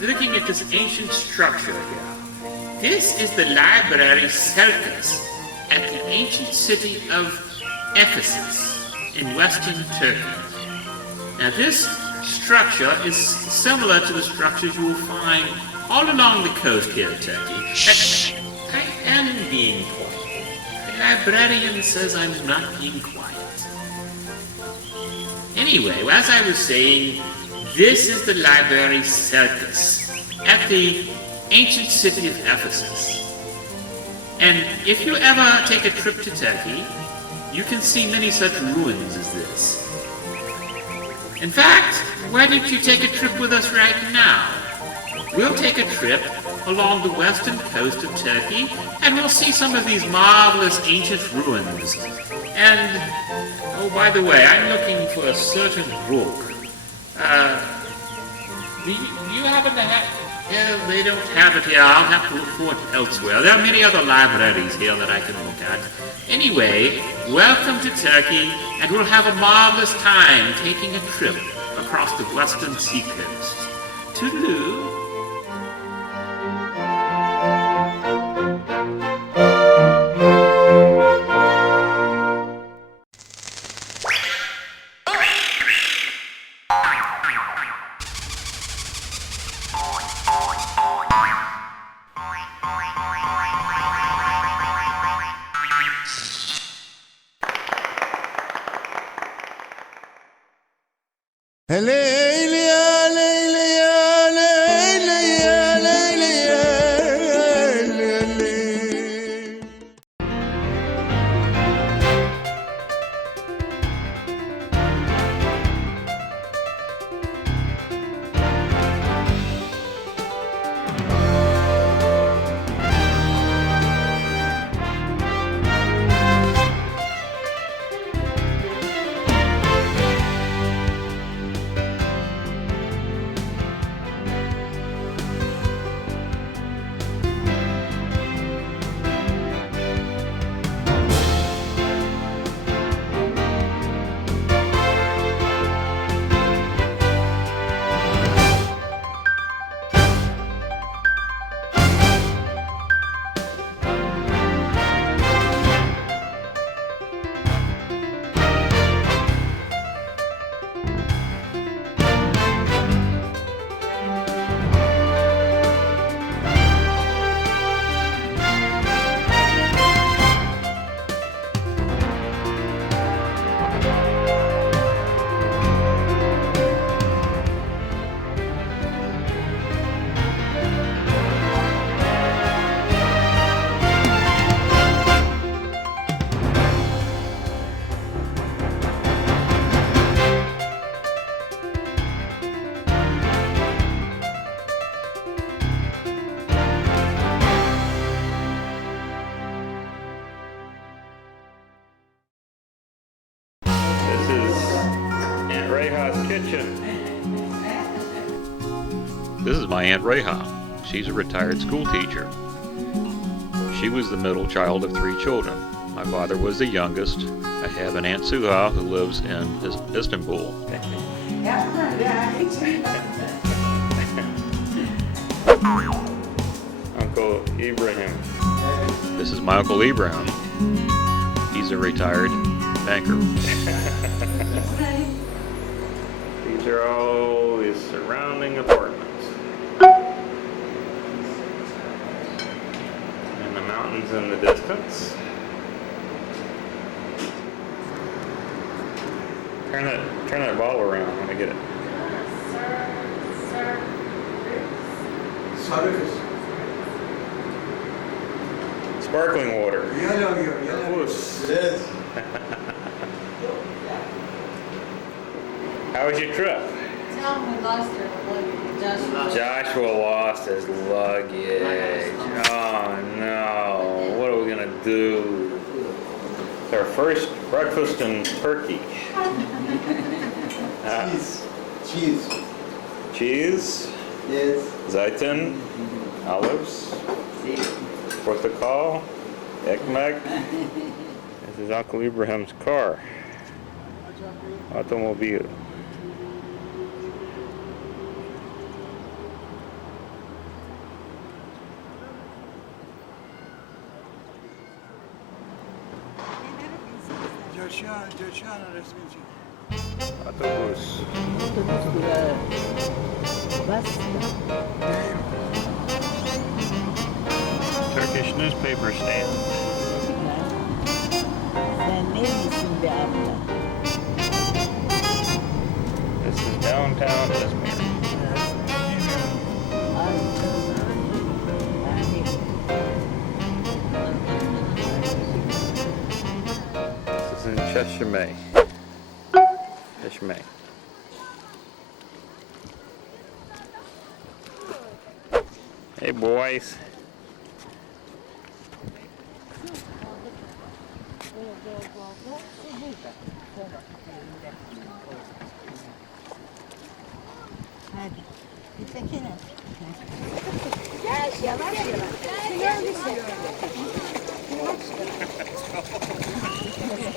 looking at this ancient structure here. This is the library Korkuts at the ancient city of Ephesus in western Turkey. Now this structure is similar to the structures you will find all along the coast here of Turkey. I am being quiet. The librarian says I'm not being quiet. Anyway, as I was saying, this is the library Korkuts at the ancient city of Ephesus. And if you ever take a trip to Turkey, you can see many such ruins as this. In fact, why don't you take a trip with us right now? We'll take a trip along the western coast of Turkey, and we'll see some of these marvelous ancient ruins. And, oh, by the way, I'm looking for a certain book. Do you happen to have... Yeah, they don't have it here. I'll have to look for it elsewhere. There are many other libraries here that I can look at. Anyway, welcome to Turkey, and we'll have a marvelous time taking a trip across the western seacoast. Toodaloo. This is my Aunt Reha. She's a retired school teacher. She was the middle child of 3 children. My father was the youngest. I have an Aunt Suha who lives in Istanbul. Uncle Ibrahim. This is my Uncle Ibrahim. He's a retired banker. These are all the surrounding apartments. And the mountains in the distance. Turn that bottle around when I get it. Sparkling water. Yes. How was your trip? Tell him we lost our luggage. Joshua lost his luggage. Oh no. What are we going to do? It's our first breakfast in Turkey. Cheese. Cheese? Yes. Zeytin? Olives? Portakal? Ekmek? This is Uncle Ibrahim's car. Automobile. Autobus. Turkish newspaper stand. This is downtown Izmir. This is in Cheshire. Cheshire. Hey boys.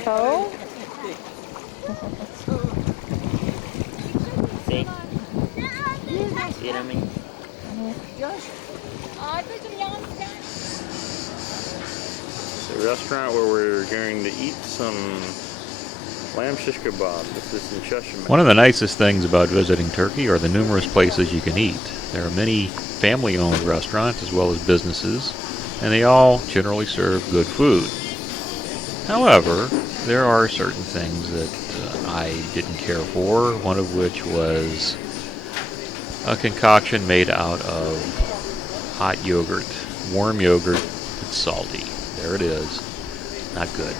Go. See? See what I mean? The restaurant where we're going to eat some lamb shish kebab. This is in Cheshire. One of the nicest things about visiting Turkey are the numerous places you can eat. There are many family-owned restaurants as well as businesses, and they all generally serve good food. However, there are certain things that I didn't care for, one of which was a concoction made out of hot yogurt, warm yogurt that's salty. There it is. Not good.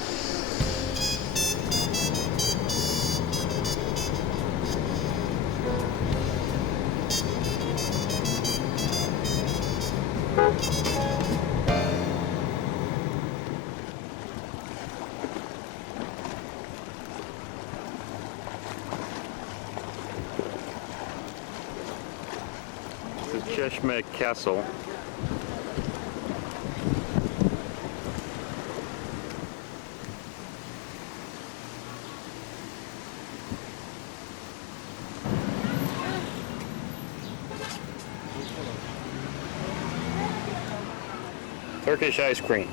This is Cheshire Castle. Turkish ice cream.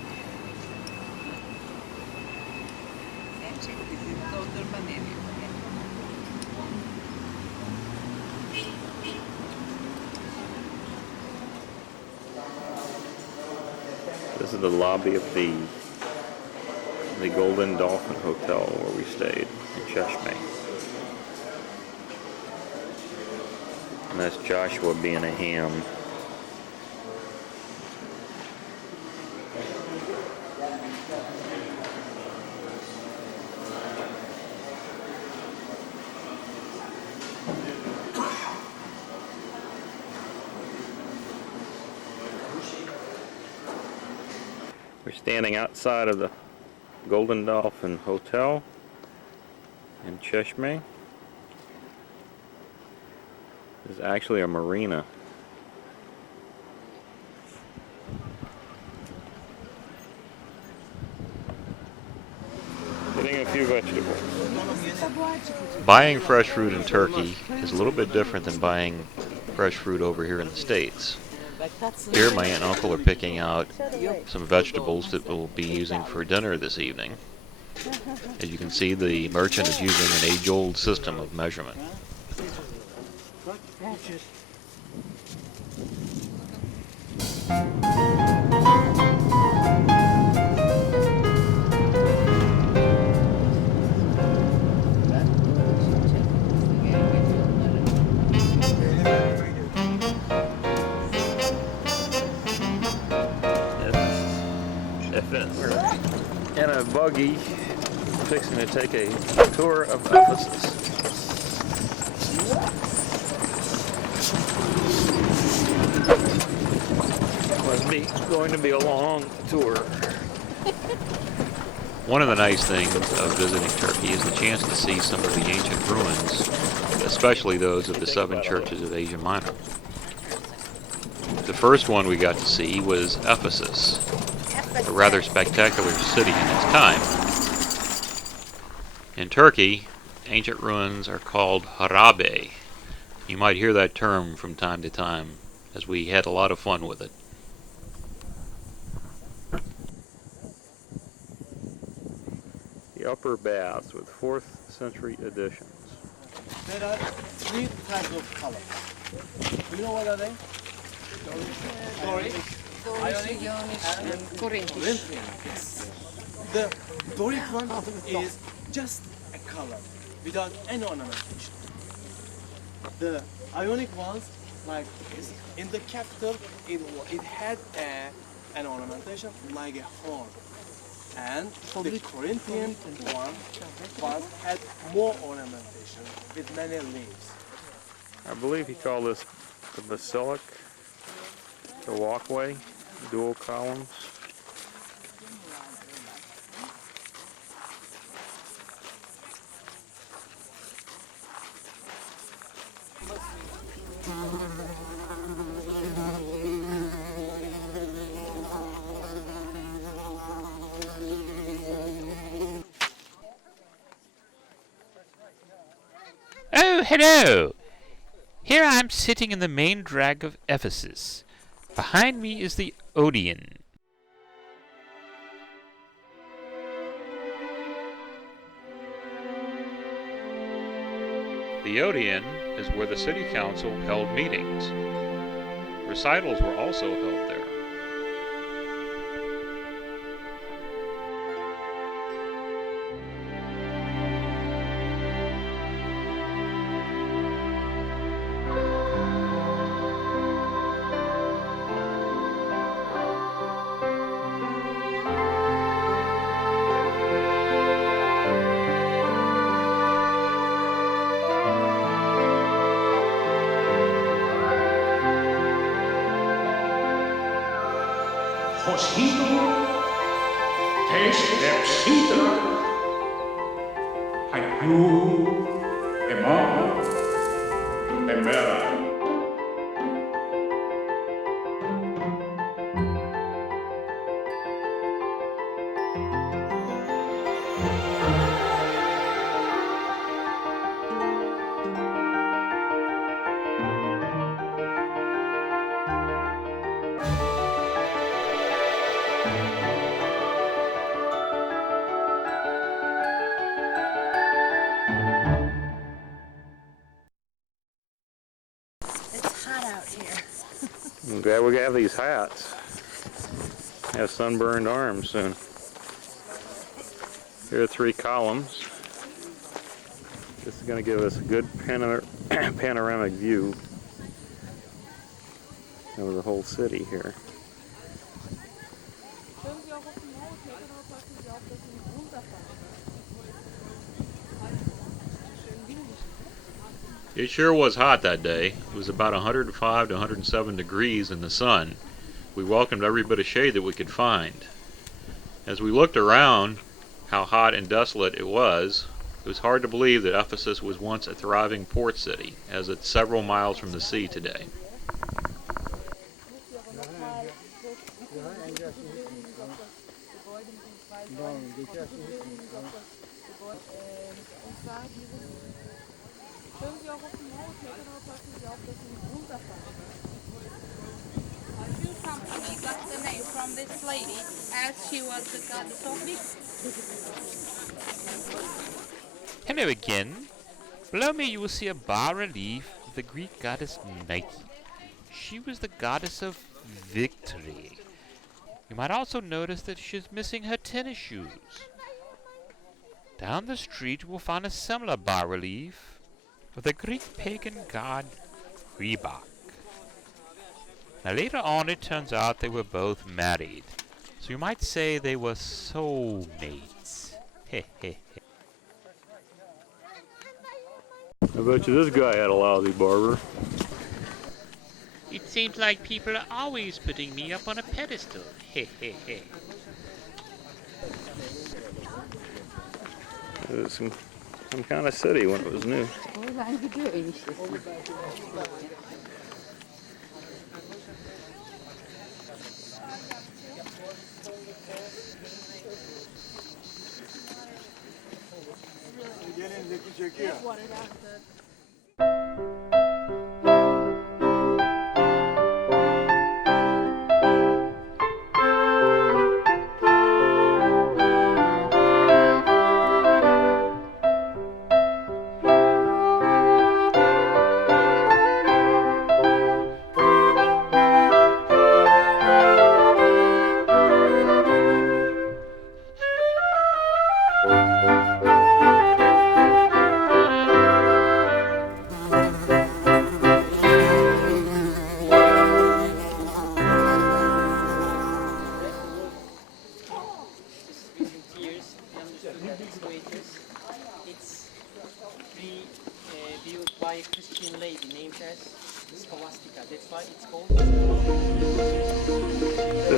This is the lobby of the Golden Dolphin Hotel where we stayed in Cheshire. And that's Joshua being a ham. We're standing outside of the Golden Dolphin Hotel in Cheshire. This is actually a marina. Getting a few vegetables. Buying fresh fruit in Turkey is a little bit different than buying fresh fruit over here in the States. Here, my aunt and uncle are picking out some vegetables that we'll be using for dinner this evening. As you can see, the merchant is using an age-old system of measurement. We're in a buggy fixing to take a tour of Ephesus. Going to be a long tour. One of the nice things of visiting Turkey is the chance to see some of the ancient ruins, especially those of the 7 churches of Asia Minor. The first one we got to see was Ephesus, a rather spectacular city in its time. In Turkey, ancient ruins are called harabe. You might hear that term from time to time, as we had a lot of fun with it. The upper baths with 4th century additions. There are 3 types of colors. Do you know what are they? Doric, Ionic, and Corinthian. The Doric one is just a color without any ornamentation. The Ionic ones, like this, in the capital, it had an ornamentation like a horn. And the Corinthian one had more ornamentation with many leaves. I believe he called this the basilic, the walkway, dual columns. Oh, hello! Here I am sitting in the main drag of Ephesus. Behind me is the Odeon. The Odeon is where the city council held meetings. Recitals were also held there. Hosito, testepsita, haiku, emama, emera. It's hot out here. I'm glad we have these hats. Have sunburned arms soon. Here are 3 columns. This is going to give us a good panoramic view of the whole city here. It sure was hot that day. It was about 105 to 107 degrees in the sun. We welcomed every bit of shade that we could find. As we looked around how hot and desolate it was hard to believe that Ephesus was once a thriving port city, as it's several miles from the sea today. We got the name from this lady, as she was the goddess of victory. Hello again. Below me you will see a bas-relief of the Greek goddess Nike. She was the goddess of victory. You might also notice that she's missing her tennis shoes. Down the street you will find a similar bas-relief of the Greek pagan god Rebok. Now later on it turns out they were both married, so you might say they were soulmates. Heh heh heh. I bet you this guy had a lousy barber. It seems like people are always putting me up on a pedestal. Heh heh heh. It was some kind of city when it was new. Oradan gidiyor eniştesi. Gelin Zeki çekiyor.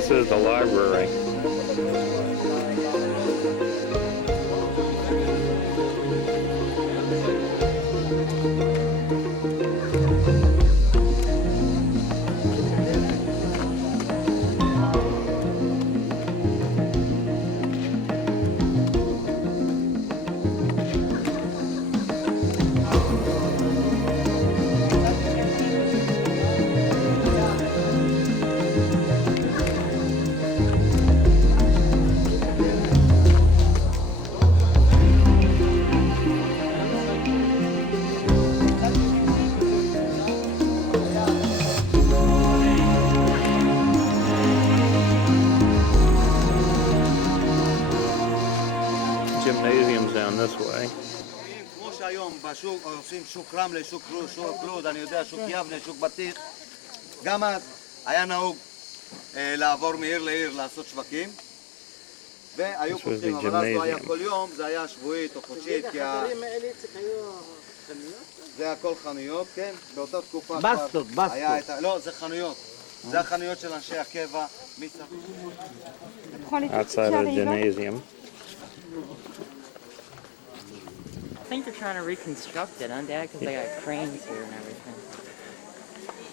This is the library. Gymnasiums down this way. כמו שהיום בשוק עושים שוק רמלה, שוק לוד, אני יודע, שוק יבנה, שוק בטיח, גם אז היה נהוג לעבור מעיר לעיר לעשות שווקים, והיו פותחים, אבל אז לא היה כל יום, זה היה שבועית או חודשית, כי זה הכל חנויות, כן? באותה תקופה כבר היה את ה... לא, זה חנויות. זה החנויות של אנשי הקבע. Outside of the gymnasium. I think they're trying to reconstruct it, huh, Dad? Because they got cranes here and everything.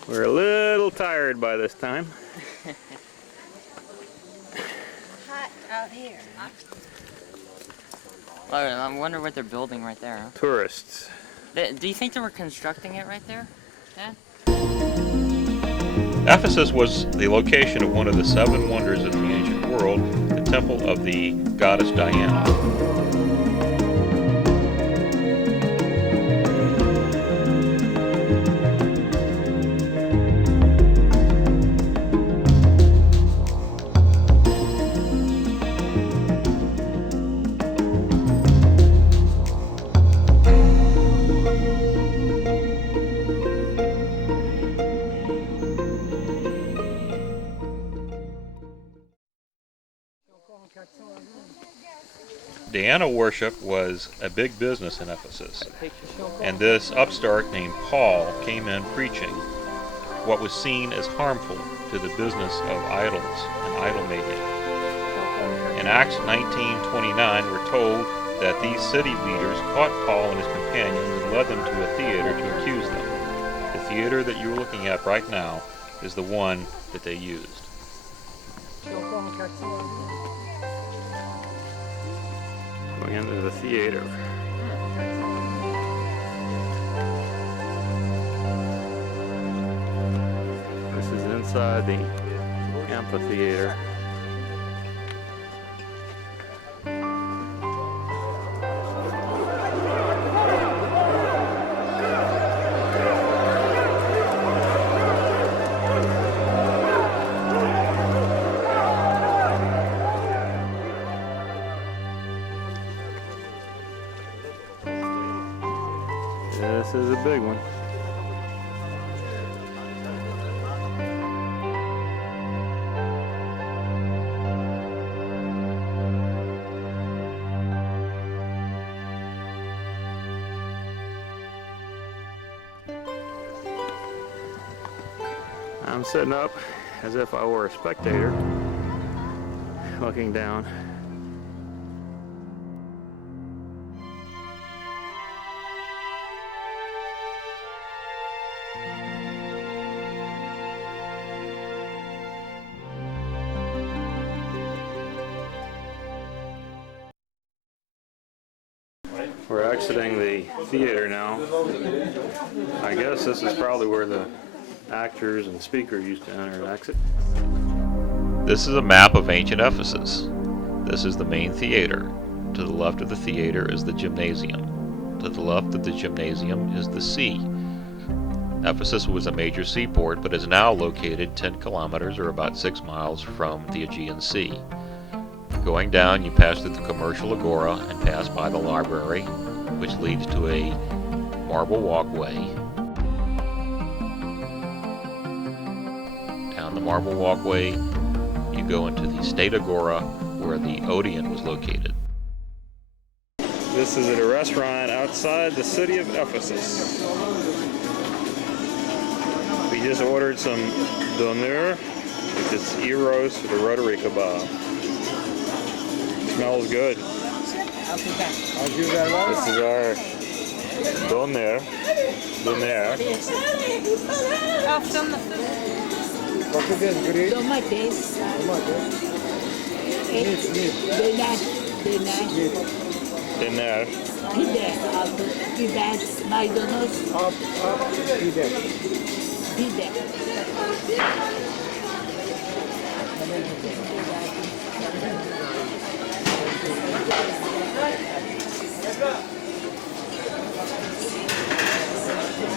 We're a little tired by this time. Hot out here. Well, I wonder what they're building right there, huh? Tourists. Do you think they were constructing it right there, Dad? Ephesus was the location of one of the 7 wonders of the ancient world, the temple of the goddess Diana. Diana worship was a big business in Ephesus, and this upstart named Paul came in preaching what was seen as harmful to the business of idols and idol making. In Acts 19:29, we're told that these city leaders caught Paul and his companions and led them to a theater to accuse them. The theater that you're looking at right now is the one that they used. Going into the theater. This is inside the amphitheater. This is a big one. I'm sitting up as if I were a spectator, looking down. We're exiting the theater now. I guess this is probably where the actors and speakers used to enter and exit. This is a map of ancient Ephesus. This is the main theater. To the left of the theater is the gymnasium. To the left of the gymnasium is the sea. Ephesus was a major seaport, but is now located 10 kilometers or about 6 miles from the Aegean Sea. Going down, you pass through the commercial agora and pass by the library, which leads to a marble walkway. Down the marble walkway, you go into the state agora where the Odeon was located. This is at a restaurant outside the city of Ephesus. We just ordered some doner It's Eros for the rotary kebab. Smells good. This is our doner. Doner. Domates. Döner. Doner. Pide aldım. Biber, maydanoz. Pide.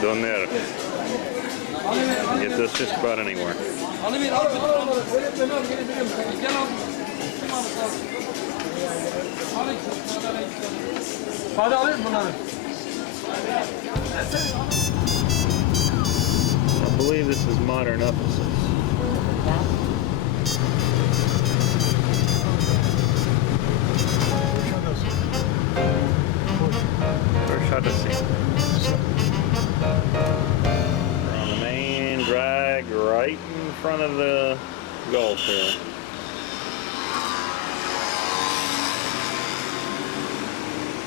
Doner. Get this just about anywhere. Hadi alayım bunları. I believe this is modern Ephesus. Korkuts. We're on the main drag right in front of the Gulf here.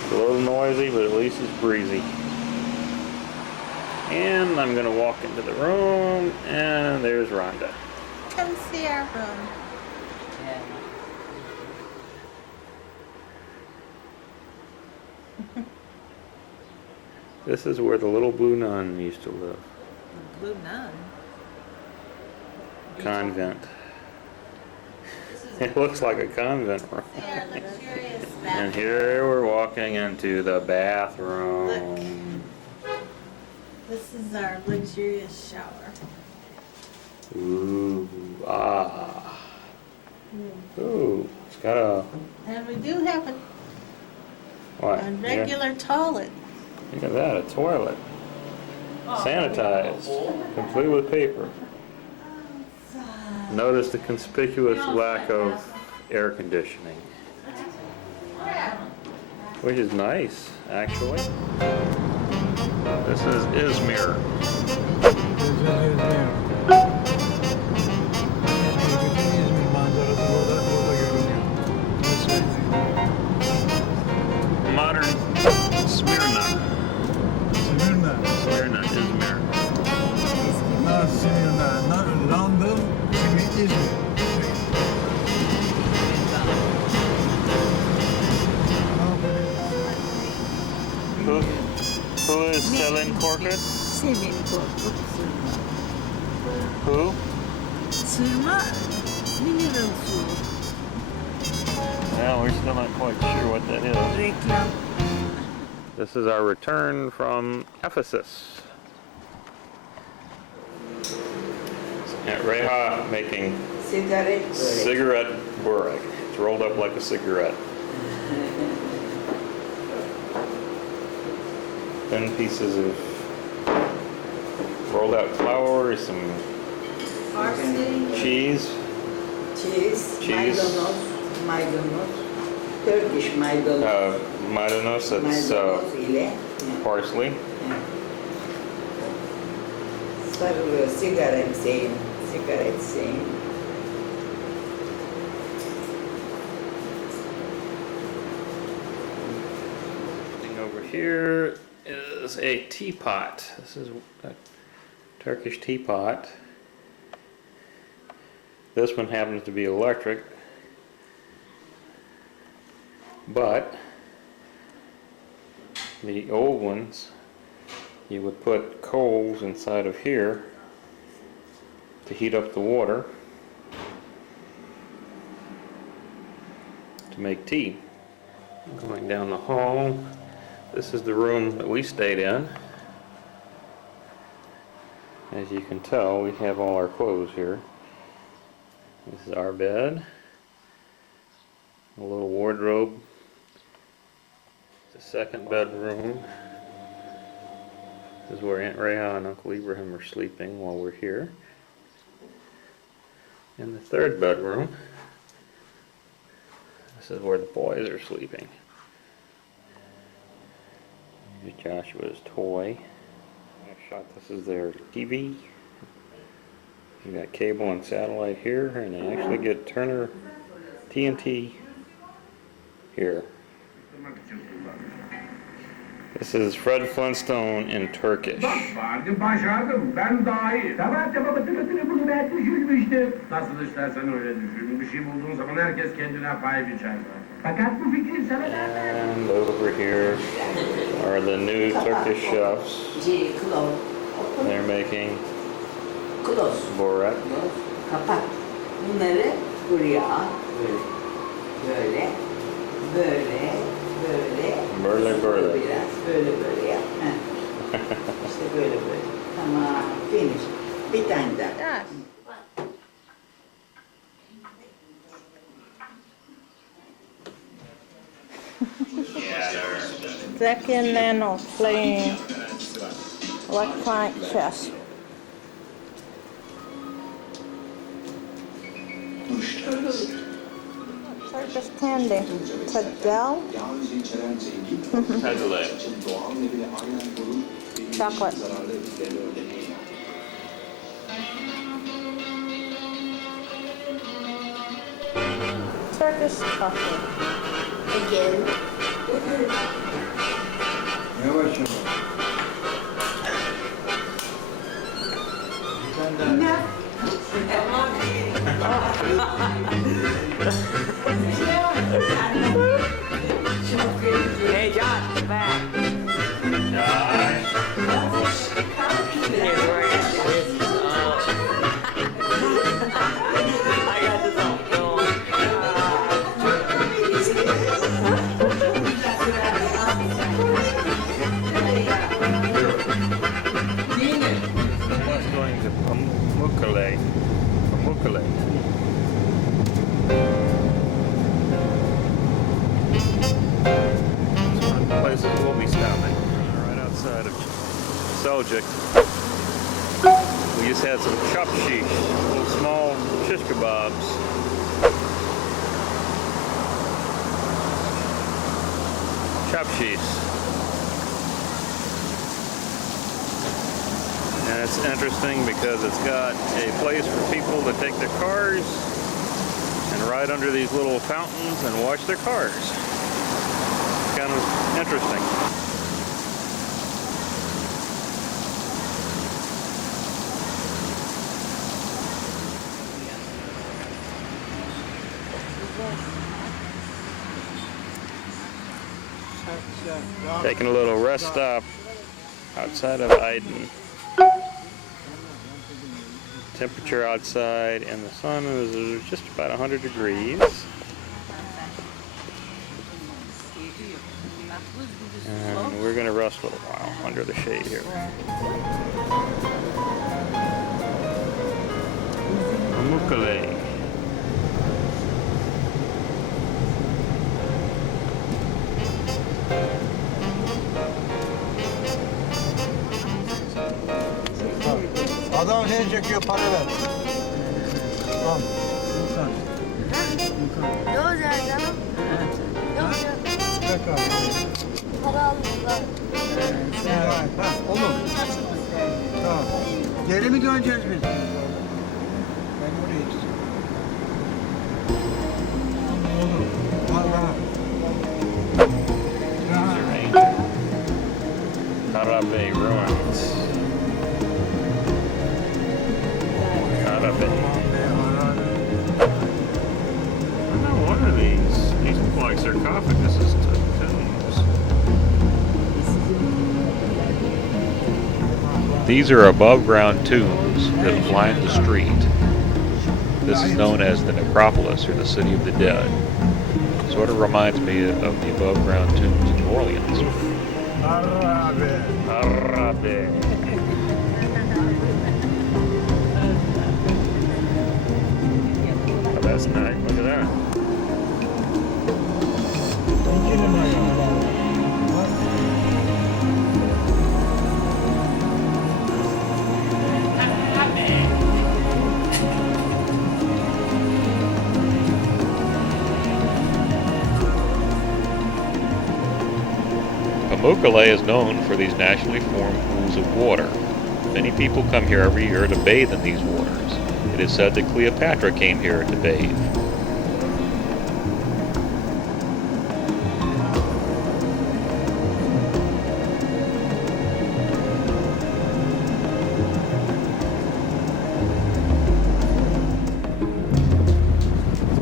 It's a little noisy, but at least it's breezy. And I'm gonna walk into the room, and there's Rhonda. Come see our room. This is where the little blue nun used to live. Blue nun. Convent. It looks like a convent room. Our luxurious And bathroom. here we're walking into the bathroom. This is our luxurious shower. Ooh, ah. Ooh, it's got a, And we do have what? a Yeah. regular toilet. Look at that, a toilet. Sanitized, complete with paper. Notice the conspicuous lack of air conditioning. Which is nice, actually. This is Izmir. Modern Smyrna. Smyrna, Izmir. London, İzmir. Who is selling Korkuts? Senin Korkut sırma. Who? Sırma mineral su. Well, we're still not quite sure what that is. Reklam. This is our return from Ephesus. At Reha making cigarette burek. It's rolled up like a cigarette. Thin pieces of rolled out flour, some Parsley. cheese. Cheese, Cheese. maydanoz, Turkish maydanoz, Maydanoz, that's maydanoz ile parsley. sarılıyor, sigara içeyim. Thing over here is a teapot. This is a Turkish teapot. This one happens to be electric, but the old ones, you would put coals inside of here to heat up the water to make tea. Going down the hall, this is the room that we stayed in. As you can tell, we have all our clothes here. This is our bed, a little wardrobe, the second bedroom. This is where Aunt Reha and Uncle Ibrahim are sleeping while we're here. In the third bedroom, this is where the boys are sleeping. Here's Joshua's toy. This is their TV. You got cable and satellite here, and they actually get Turner TNT here. This is Fred Flintstone in Turkish. Vardım başardım ben dahi. Sabah bunu ben düşünmüştüm. Nasıl istersen öyle düşün. Bir şey bulduğun zaman herkes kendine pay biçer. Fakat bu fikri sana And over here are the new Turkish chefs. They're making Close. borak. Kapat. Bunları buraya al. Böyle. Böyle. Böyle. Böyle böyle. Biraz böyle böyle yap. Heh. İşte böyle böyle. Tamam. Finish. Bir tane daha. Gosh. Zach and Nano playing electronic chess. Circus candy. Tadel. Chocolate. Circus chocolate. Again. Yavaş yavaş. Hey, Josh, back. I got this on film. What's going to Pamukkale? Pamukkale. It's one of the places we'll be stopping. Right outside of Seljuk. We just had some chop sheesh, little small shish kebabs. Chop sheesh. And it's interesting because it's got a place for people to take their cars and ride under these little fountains and wash their cars. Kind of interesting. Taking a little rest stop outside of Aydın. Temperature outside and the sun is just about 100 degrees. And we're going to rest a little while under the shade here. Pamukkale. Adam seni çekiyor, para ver. Tamam. Ne olacak canım? Ne olacak? Bak abi. Para alıyorlar. Ha, olur. Tamam. Geri mi döneceğiz biz? Ben buraya gideceğim. Olur. Allah. Karabe ruins. Karabe. I know one of these. These look like sarcophaguses to tombs. These are above-ground tombs that line the street. This is known as the necropolis, or the city of the dead. Sort of reminds me of the above-ground tombs in New Orleans. Arabe. Arabe. Oh, that's nice. Look at that. Pamukkale is known for these naturally formed pools of water. Many people come here every year to bathe in these waters. It is said that Cleopatra came here to bathe.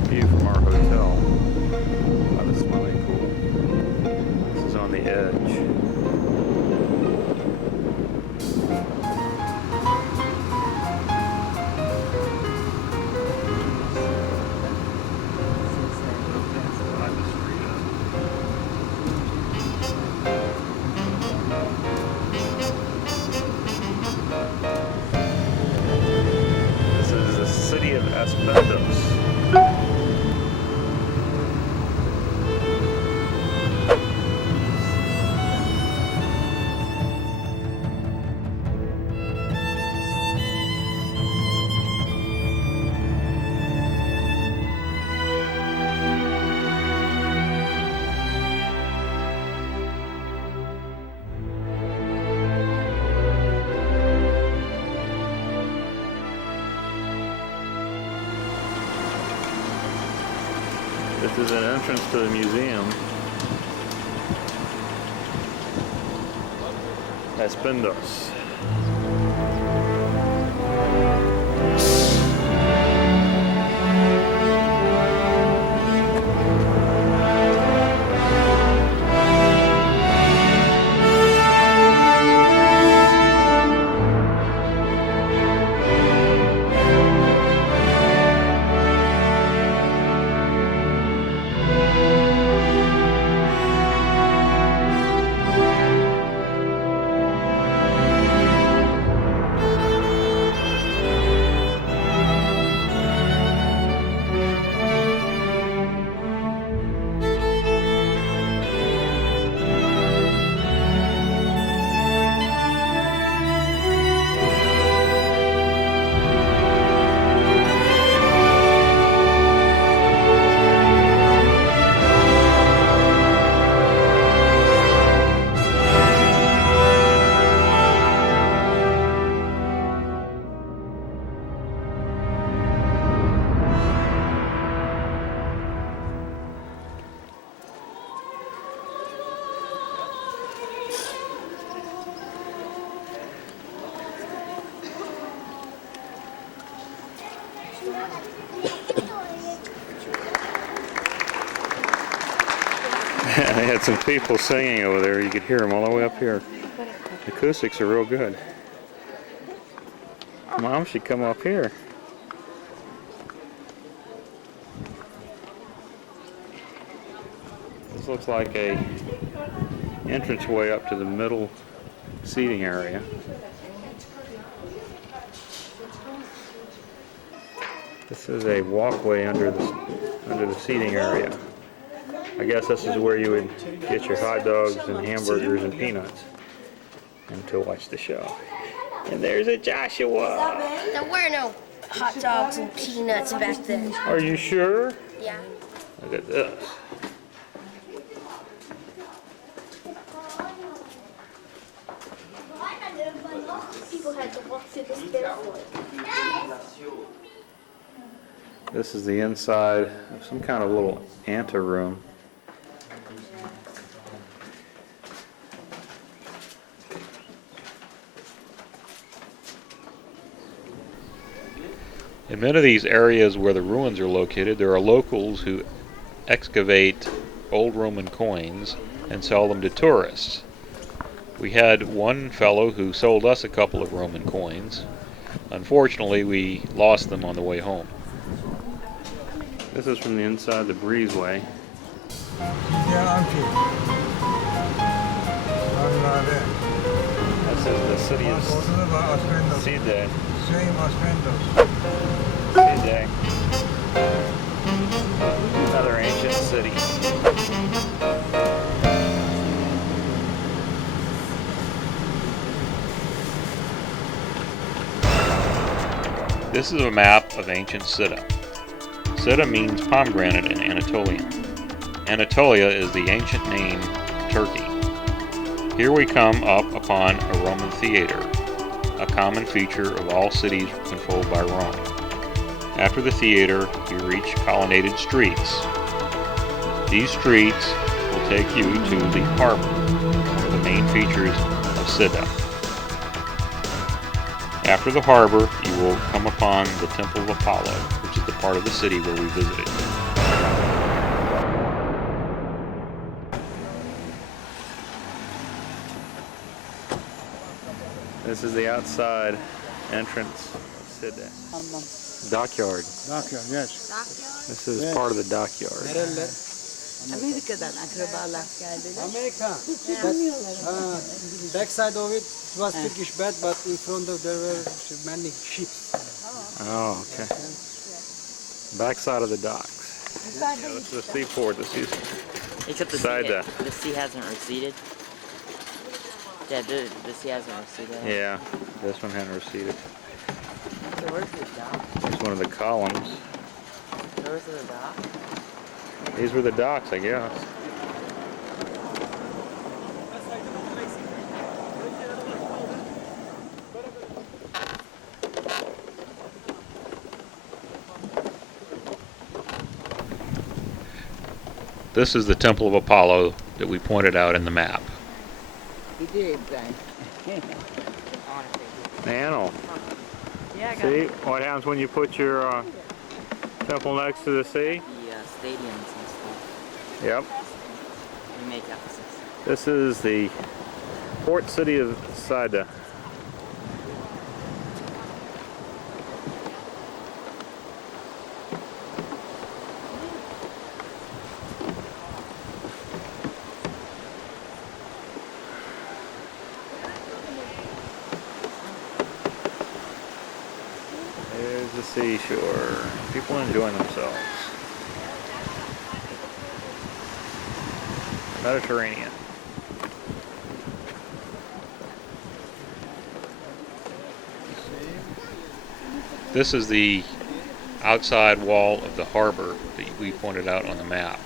View from our hotel. That is really cool. This is on the edge. This is the city of Aspendos. This is an entrance to the museum. Aspendos. They had some people singing over there. You could hear them all the way up here. The acoustics are real good. Mom should come up here. This looks like a entranceway up to the middle seating area. This is a walkway under the seating area. I guess this is where you would get your hot dogs and hamburgers and peanuts and to watch the show. And there's a Joshua. There were no hot dogs and peanuts back then. Are you sure? Yeah. Look at this. People had to walk through this barefoot. This is the inside of some kind of little anteroom. In many of these areas where the ruins are located, there are locals who excavate old Roman coins and sell them to tourists. We had one fellow who sold us a couple of Roman coins. Unfortunately, we lost them on the way home. This is from the inside the breezeway. This is the city of Side. Side. Another ancient city. This is a map of ancient Sida. Sida means pomegranate in Anatolian. Anatolia is the ancient name of Turkey. Here we come up upon a Roman theater, a common feature of all cities controlled by Rome. After the theater, you reach colonnaded streets. These streets will take you to the harbor, one of the main features of Sida. After the harbor, you will come upon the Temple of Apollo, which is the part of the city where we visited. This is the outside entrance of Sydney. Dockyard. Dockyard, yes. This is part of the dockyard. Amerika'dan akrabalar geldiler. America. Backside of it was Turkish bed, but in front of there were many ships. Oh, okay. Backside of the docks. Yeah, this is the seaport. This is Except the Side sea, the sea hasn't receded. Yeah, the sea hasn't receded. yeah. This one hadn't receded. So where's the dock? It's one of the columns. Where's the dock? These were the docks, I guess. This is the Temple of Apollo that we pointed out in the map. Gidiyor İbrahim. Nano. Yeah, I got See what happens when you put your temple next to the sea? the stadiums and stuff. Yep. We make emphasis. This is the port city of Sida. There's the seashore. People enjoying themselves. Mediterranean. This is the outside wall of the harbor that we pointed out on the map.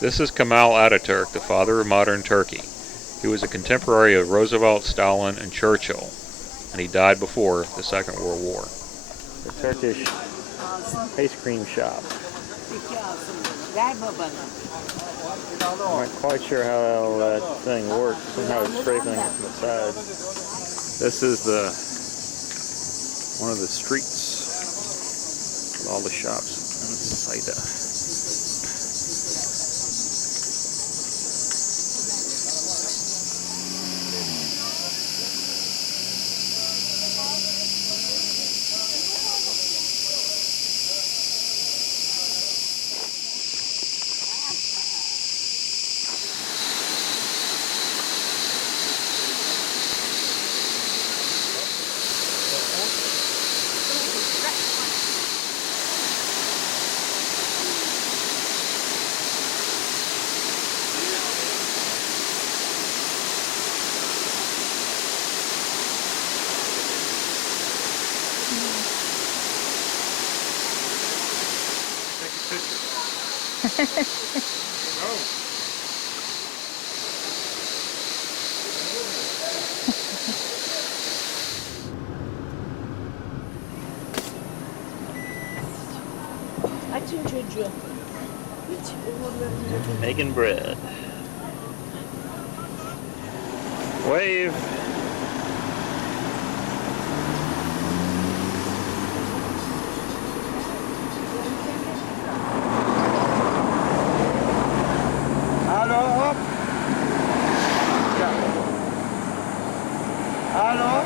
This is Kemal Ataturk, the father of modern Turkey. He was a contemporary of Roosevelt, Stalin, and Churchill, and he died before the Second World War. The Turkish ice cream shop. Ver babana. I'm not quite sure how that thing works. Somehow it's scraping it from the side. This is one of the streets with all the shops in Sida. Açın çocuğu. Hiç umurlarında. Making bread. Wave. Hello, hop. Hello.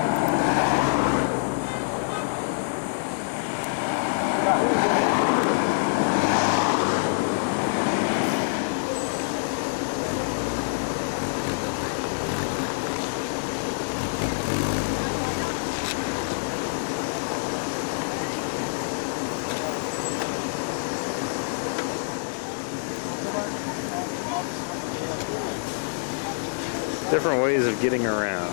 Different ways of getting around.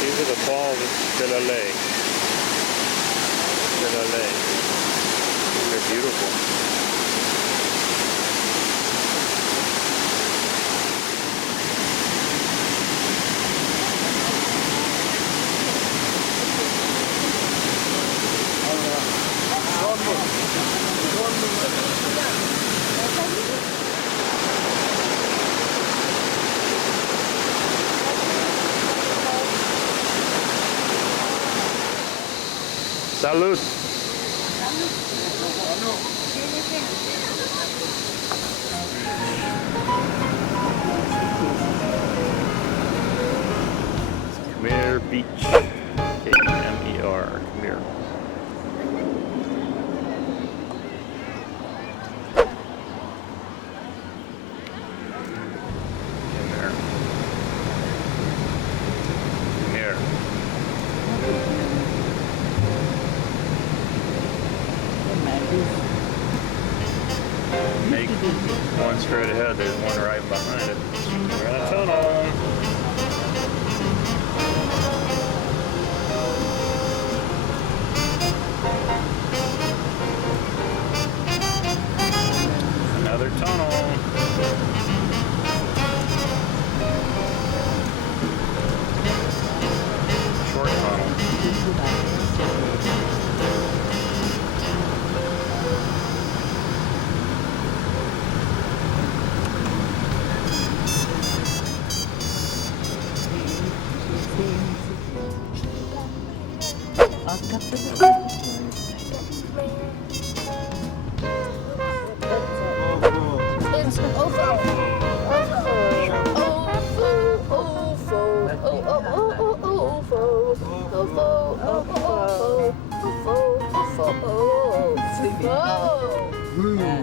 These are the falls de la lake. De la lake. They're beautiful. Salud. Khmer Beach. K-M-E-R. Khmer. Khmer. Khmer. Make one straight ahead, there's one right behind it. We're in a tunnel. Another tunnel. Short tunnel.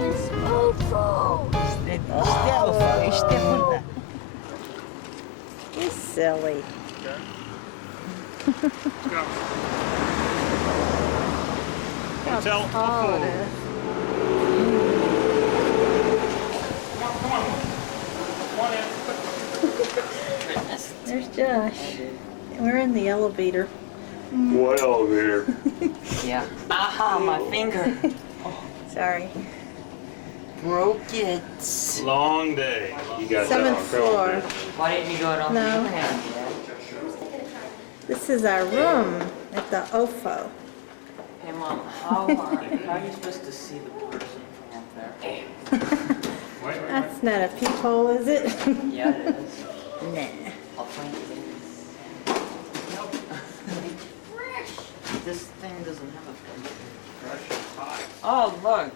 It's OFO. İşte burada. He's silly. Hotel. Oh, it is. There's Josh. We're in the elevator. What elevator? Yeah. Aha, my finger. Sorry. Broke it. Long day. You got Seventh that floor. Why didn't you go it on the No. other hand, Dad? This is our room at the OFO. Hey, Mom, how are you supposed to see the person from up there? That's not a peephole, is it? Yeah, it is. Nah. I'll find it. This thing doesn't have a brush. Oh, look.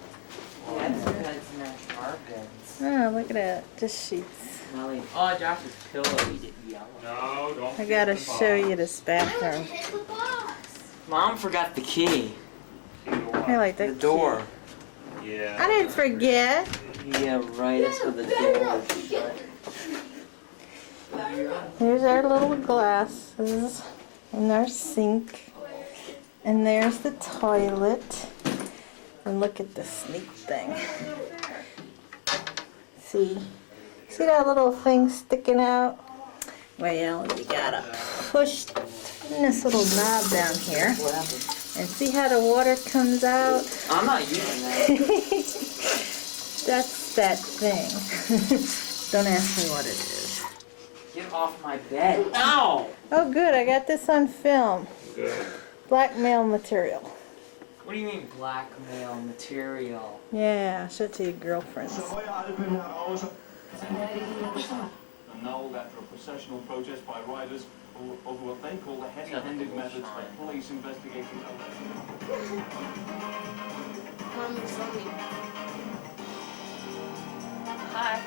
That's good. It's in our carpets. Oh, look at that. Just sheets. Smelly. Oh, Josh's pillow is yellow. No, don't. I gotta show you this bathroom. Mom forgot the key. I like that The door. Yeah. I didn't forget. Yeah, right. That's where the door is shut. Here's our little glasses and our sink. And there's the toilet. And look at the sneak thing. See that little thing sticking out? Well, you gotta push this little knob down here. And see how the water comes out? I'm not using that. That's that thing. Don't ask me what it is. Get off my bed. Ow! Oh good, I got this on film. Good. Blackmail material. What do you mean blackmail material? Yeah, I'll show it to your girlfriends. Annul after a processional protest by riders over what they call the heavy-handed methods of police investigation. Hi.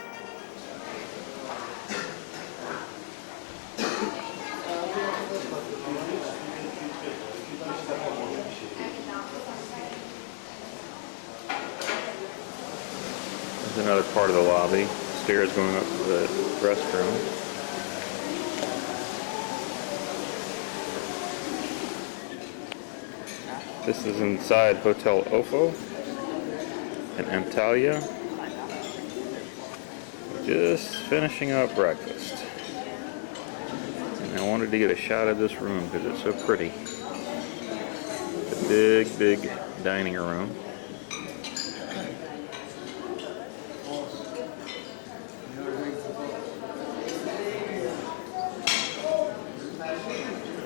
There's another part of the lobby. Stairs going up to the restroom. This is inside Hotel Ofo in Antalya. Just finishing up breakfast. And then I wanted to get a shot of this room because it's so pretty. It's a big, big dining room.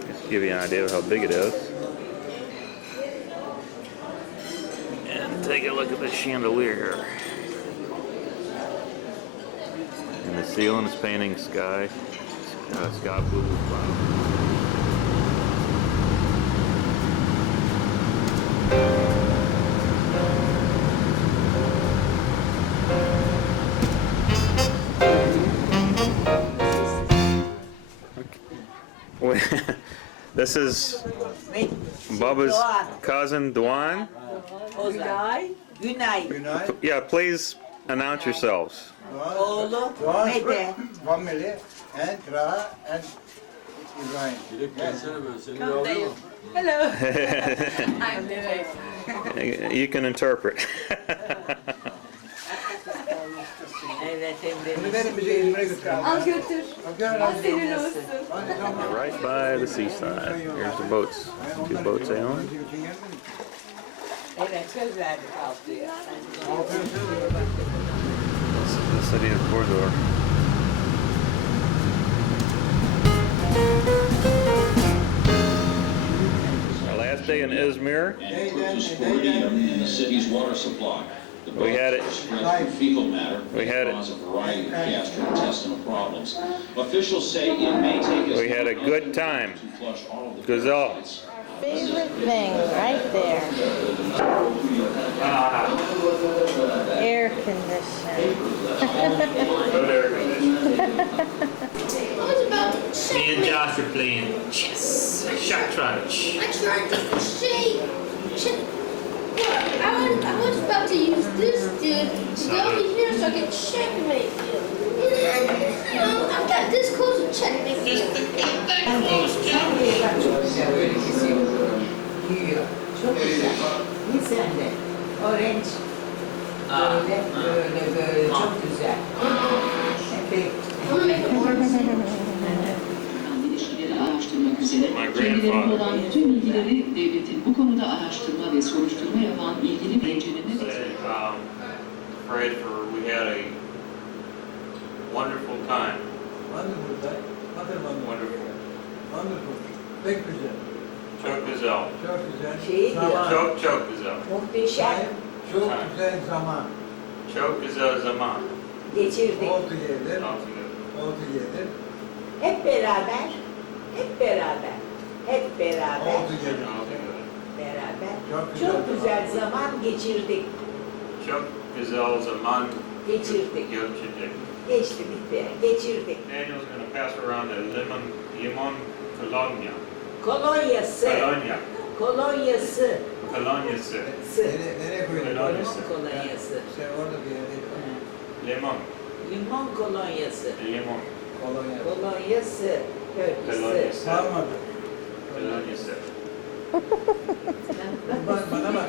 Just to give you an idea of how big it is. And take a look at the chandelier here. And the ceiling is painting sky blue cloud. This is Bubba's cousin, Duan. Günay. Günay. Yeah, please announce yourselves. Oğlu Mete. Family and Raha and Ibrahim. Hello. You can interpret. Evet Bunu verin bize İzmir'e götür. Al götür. Al senin olsun. Right by the seaside. Here's the boats. 2 boats they own. Evet söz verdik haftaya. This is the city of Korkuts. Our last day in Izmir. In the city's water supply. We had it. Fecal matter. We had it. Cause a variety of gastrointestinal problems. Officials say it may take. We had a good time. To flush all of the Gazelle. Favorite thing, right there. Air conditioning. Me and Josh are playing chess. Shatranj. I tried to say, I was about to use this dude to go over here so I could checkmate you. You know, I've got this close to checkmate you. That close, Josh. Yiyor. Çok güzel. Bir sende. Orange. Böyle çok güzel. Epey. İlişkileri araştırmak üzere kendilerine olan tüm bilgileri devletin bu konuda araştırma ve soruşturma yapan ilgili mercilerine Fred, we had a wonderful time. Wonderful. Pek güzel. Çok güzel. Çok güzel. Şey diyor. Çok güzel. Muhteşem. Çok güzel zaman. Çok güzel zaman. Geçirdik. Oldu yedim. Altogether. Oldu yedim. Hep beraber. Hep beraber. Hep beraber. Oldu yedim. Altogether. Beraber. Çok Çok güzel zaman geçirdik. Çok güzel zaman Geçirdik. geçirdik. Geçti bitti. Geçirdik. Daniel's going to pass around the limon colonia. Kolonyası. Colonia. Kolonyası. Coloniası. Nereye koydun? Kolonyası. Kolonyası. Sen orada bir yere Limon. Limon kolonyası. Limon. kolonya. Kolonyası. Körpüsü. Kolonyası. Sarmadı. Kolonyası. Bana bak.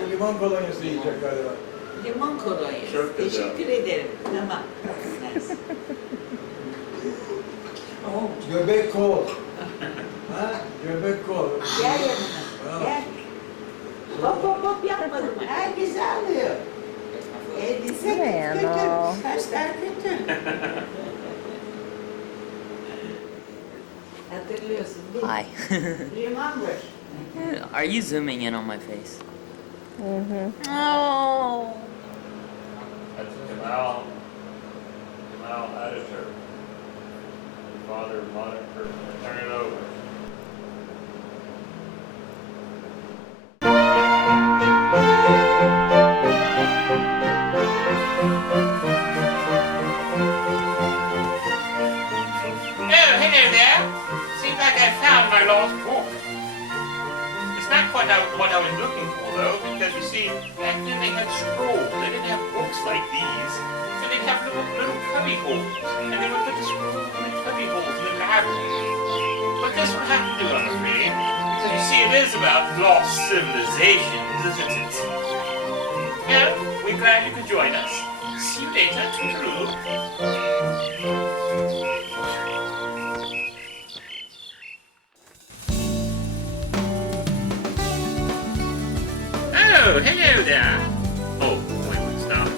Bu limon kolonyası yiyecek galiba. Limon kolonyası. Çok güzel. Teşekkür ederim. Tamam. Göbek kol. Ha? Göbek kol. Gel yanıma. Gel. Hop hop hop yapmadım. Herkes alıyor. Elbise Ne kötü. ya? Saçlar kötü. Hatırlıyorsun değil mi? Hi. Remember. Are you zooming in on my face? Oh. That's Jamal editor. Father monitor. Turn it over. Oh, hello there. Seems like I found my lost book. It's not quite what I was looking for, though, because you see, back then they had scrolls. They didn't have books like these. So they'd have little cubby holes. And they would put the scrolls in the cubby holes in the library. But this will have to do, I'm afraid. Because you see, it is about lost civilizations, isn't it? Well, we're glad you could join us. See you later, Toodaloo. Oh, hello there. Oh, wait, stop.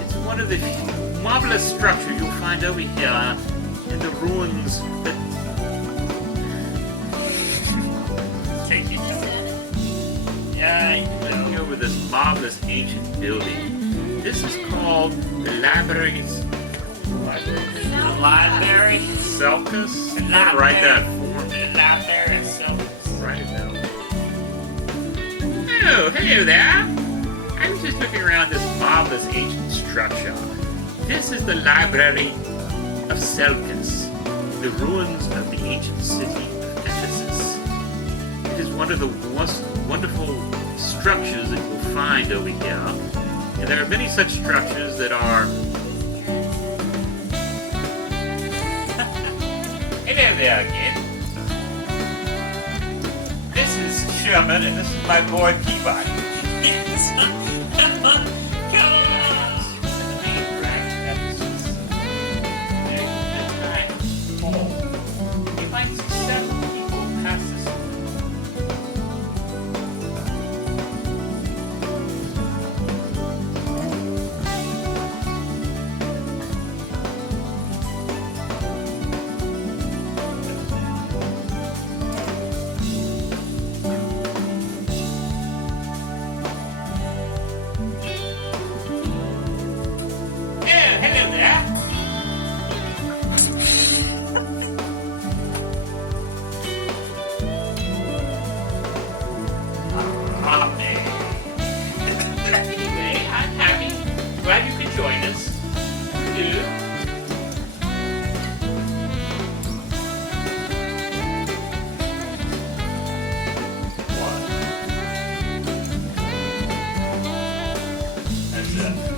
It's one of the marvelous structures you'll find over here in the ruins that... Take it. Looking over this marvelous ancient building. This is called the Library... The library? Selkus? The Write that library. form. The library itself. Write it down. Oh, hello there. I was just looking around this marvelous ancient structure. This is the Library of Selkus, the ruins of the ancient city of Ephesus. It is one of the most wonderful structures that you'll find over here. And there are many such structures that are... Hello there again. This is Sherman, and this is my boy Peabody. Yes. Come on. The main drag of Ephesus. You might see several people pass this. Anyway, I'm happy. Glad you could join us. That's it.